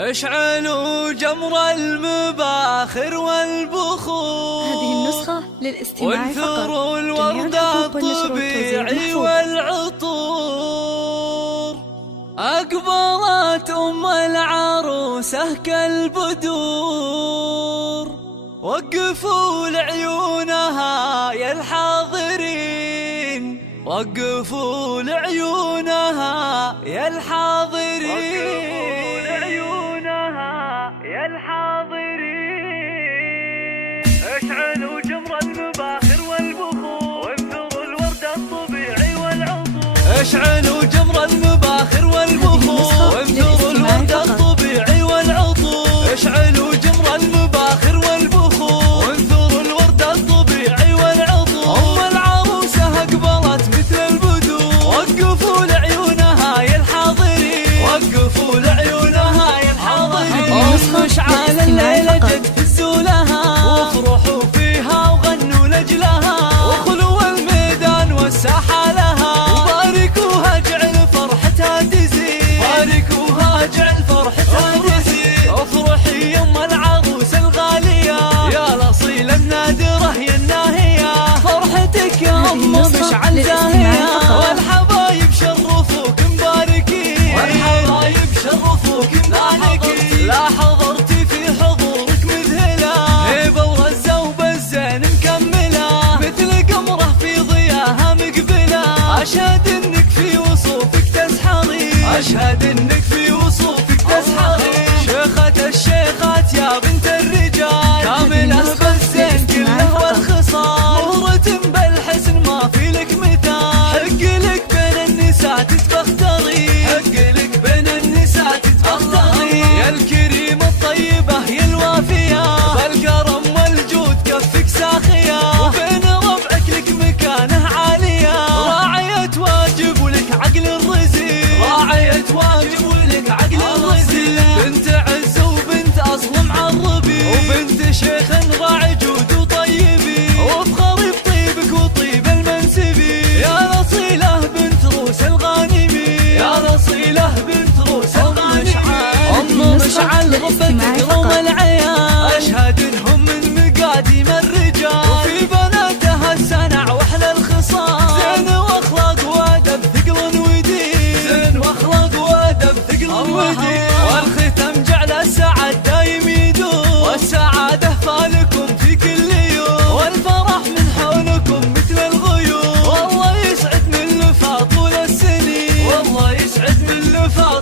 اشعلوا جمر المباخر والبخور. هذه النسخة للاستماع فقط. وانثروا الورد الطبيعي والعطور. أقبلت أم العروسة كالبدور. وقفوا لعيونها يا الحاضرين، وقفوا لعيونها يا الحاضرين، يا الحاضرين. اشعلوا جمر المباخر والبخور. وانثروا الورد الطبيعي والعطور. اشعلوا جمر المباخر والبخور. وانثروا الورد الطبيعي والعطور. اشعلوا جمر المباخر والبخور. وانثروا الورد الطبيعي والعطور. ام العروسة اقبلت مثل البدور. وقفوا لعيونها يا الحاضرين، وقفوا لعيونها يا الحاضرين. مشعل الليلة جد فزوا لها، وافرحوا فيها وغنوا لجلها، وخلوا الميدان والساحة لها. وباركوها جعل فرحتها تزيد، باركوها جعل فرحتها تزيد. افرحي يم العروس الغالية يا الأصيلة النادرة يا الناهية. فرحتك يا أم مشعل زاهية. والحبايب شرفوك مباركين، والحبايب شرفوك مباركين. لا حضرتي في حضورك مذهلة، هيبة ورزة وبالزين مكملة، مثل قمرة في ضياها مقبلة. أشهد انك في وصوفك تسحرين، أشهد انك في وصوفك تسحرين. شيخة الشيخات يا بنت الرجال، كاملة بالزين كله والخصال. مهرة بالحسن ما في لك مثال، حق لك بين النساء تتبختري، حق لك بين النساء تتبختري. يا الكريمة الطيبة يا الوافية، بالكرم والجود كفك ساخية. وبين ربعك لك مكانه عالية، راعية واجب ولك عقل الرزيل، راعية واجب ولك عقل الرزيل. بنت عز وبنت أصل معربي، وبنت شيخ راعي جود وطيبي. وافخري بطيبك وطيب المنسبي، يا نصيلة بنت روس الغانمي، يا نصيلة بنت روس الغانمي. أم مشعل ربتك روم العيال، أشهد إنهم من مقاديم الرجال. وفي بناتها السنع وأحلى الخصال، زين وأخلاق وأدب ثقل ودين، زين وأخلاق وأدب ثقل ودين. والختم جعل السعد دايم يدوم، والسعادة فالكم في كل يوم. والفرح من حولكم مثل الغيوم، والله يسعد من لفا طول السنين، والله يسعد من لفا